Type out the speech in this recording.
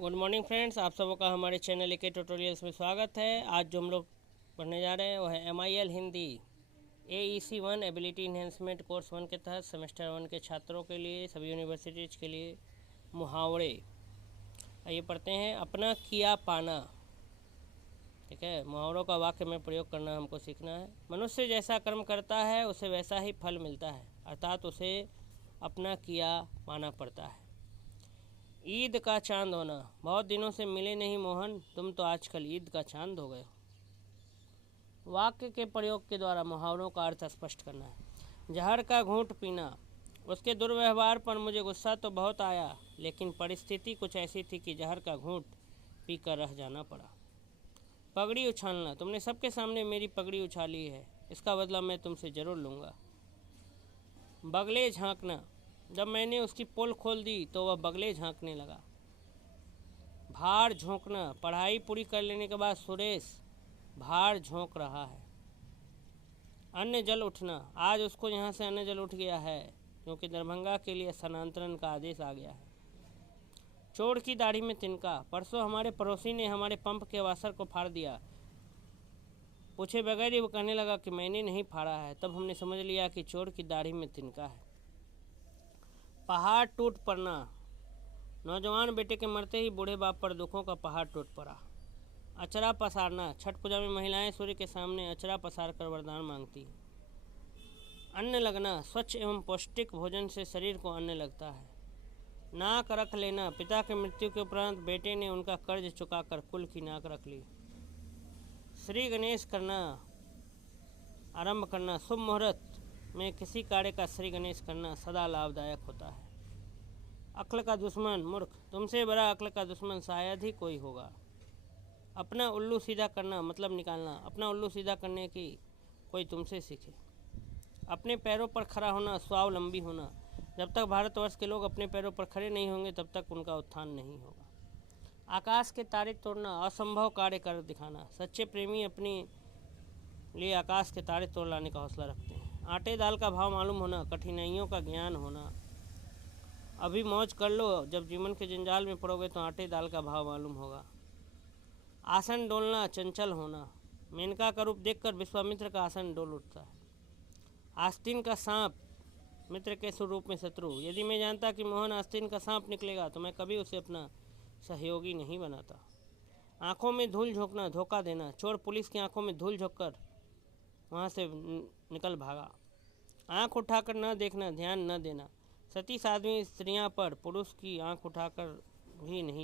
Good morning friends, आप सबों का हमारे चैनल के ट्यूटोरियल्स में स्वागत है। आज जो हम लोग पढ़ने जा रहे हैं वो है MIL Hindi AEC 1 ability enhancement course 1 के तहत सेमेस्टर 1 के छात्रों के लिए, सभी यूनिवर्सिटीज़ के लिए मुहावरे। आइए पढ़ते हैं। अपना किया पाना। ठीक है, मुहावरों का वाक्य में प्रयोग करना हमको सीखना है। मनुष्य जैसा कर्म करता है उसे वैसा ही फल मिलता है, अर्थात उसे अपना किया पाना पड़ता है। ईद का चांद होना। बहुत दिनों से मिले नहीं मोहन, तुम तो आजकल ईद का चांद हो गए। वाक्य के प्रयोग के द्वारा मुहावरों का अर्थ स्पष्ट करना है। जहर का घूंट पीना। उसके दुर्व्यवहार पर मुझे गुस्सा तो बहुत आया, लेकिन परिस्थिति कुछ ऐसी थी कि जहर का घूंट पीकर रह जाना पड़ा। पगड़ी उछालना। तुमने सबके सामने मेरी पगड़ी उछाली है, इसका बदला मैं तुमसे ज़रूर लूँगा। बगले झांकना। जब मैंने उसकी पोल खोल दी तो वह बगले झांकने लगा। भार झोंकना। पढ़ाई पूरी कर लेने के बाद सुरेश भार झोंक रहा है। अन्न जल उठना। आज उसको यहाँ से अन्न जल उठ गया है, क्योंकि दरभंगा के लिए स्थानांतरण का आदेश आ गया है। चोर की दाढ़ी में तिनका। परसों हमारे पड़ोसी ने हमारे पंप के वाशर को फाड़ दिया। पूछे बगैर ही वो कहने लगा कि मैंने नहीं फाड़ा है। तब हमने समझ लिया कि चोर की दाढ़ी में तिनका है। पहाड़ टूट पड़ना। नौजवान बेटे के मरते ही बूढ़े बाप पर दुखों का पहाड़ टूट पड़ा। अचरा पसारना। छठ पूजा में महिलाएं सूर्य के सामने अचरा पसार कर वरदान मांगती। अन्न लगना। स्वच्छ एवं पौष्टिक भोजन से शरीर को अन्न लगता है। नाक रख लेना। पिता की मृत्यु के उपरांत बेटे ने उनका कर्ज चुकाकर कुल की नाक रख ली। श्री गणेश करना। आरंभ करना। शुभ मुहूर्त में किसी कार्य का श्री गणेश करना सदा लाभदायक होता है। अक्ल का दुश्मन मूर्ख। तुमसे बड़ा अक्ल का दुश्मन शायद ही कोई होगा। अपना उल्लू सीधा करना मतलब निकालना। अपना उल्लू सीधा करने की कोई तुमसे सीखे। अपने पैरों पर खड़ा होना, स्वावलंबी होना। जब तक भारतवर्ष के लोग अपने पैरों पर खड़े नहीं होंगे तब तक उनका उत्थान नहीं होगा। आकाश के तारे तोड़ना। असंभव कार्य कर दिखाना। सच्चे प्रेमी अपने लिए आकाश के तारे तोड़ लाने का हौसला रखते हैं। आटे दाल का भाव मालूम होना। कठिनाइयों का ज्ञान होना। अभी मौज कर लो, जब जीवन के जंजाल में पड़ोगे तो आटे दाल का भाव मालूम होगा। आसन डोलना, चंचल होना। मेनका का रूप देखकर विश्वामित्र का आसन डोल उठता है। आस्तीन का सांप मित्र के स्वरूप में शत्रु। यदि मैं जानता कि मोहन आस्तीन का सांप निकलेगा तो मैं कभी उसे अपना सहयोगी नहीं बनाता। आंखों में धूल झोंकना, धोखा देना। चोर पुलिस की आंखों में धूल झोंककर वहाँ से निकल भागा। आंख उठाकर न देखना, ध्यान न देना। सतीश आदमी स्त्रियां पर पुरुष की आंख उठाकर भी नहीं